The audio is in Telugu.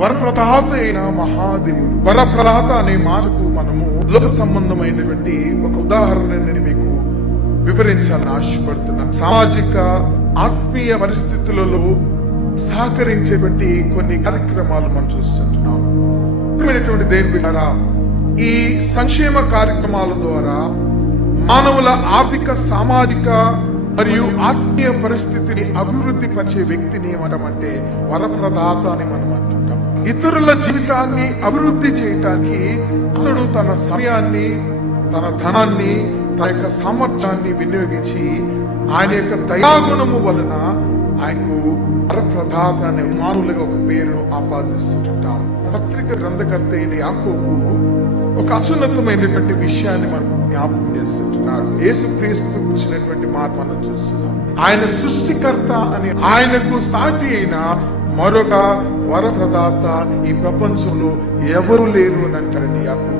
వరప్రదాత అయిన మహాదేవుడు. వరప్రదాత అనే మాటకు మనము లోక సంబంధమైనటువంటి ఒక ఉదాహరణని మీకు వివరించాలని ఆశపడుతున్నా. సామాజిక ఆత్మీయ పరిస్థితులలో సహకరించేటువంటి కొన్ని కార్యక్రమాలు మనం చూస్తుంటున్నాం. దేవుని బిడ్డలారా, ఈ సంక్షేమ కార్యక్రమాల ద్వారా మానవుల ఆర్థిక, సామాజిక మరియు ఆత్మీయ పరిస్థితిని అభివృద్ధి పరిచే వ్యక్తిని ఏమంటామంటే వరప్రదాత అని మనం అంటుంటాం. ఇతరుల జీవితాన్ని అభివృద్ధి చేయటానికి అతడు తన సమయాన్ని, తన ధనాన్ని, తన యొక్క సామర్థ్యాన్ని వినియోగించి ఆయన యొక్క దయాగుణము వలన ఆయనకు వరప్రదాత అనే మానవులుగా ఒక పేరును ఆపాదిస్తుంటాం. పత్రిక గ్రంథకర్త అయిన యాకోబు ఒక అత్యున్నతమైనటువంటి విషయాన్ని మనం జ్ఞాపకం చేస్తుంటున్నాడు. యేసుక్రీస్తు గురించినటువంటి మాట మనం చూస్తున్నాం. ఆయన సృష్టికర్త అని ఆయనకు సాటి అయిన మరొక వరప్రదాత ఈ ప్రపంచంలో ఎవరు లేరు అని అంటారండి యాకోబు.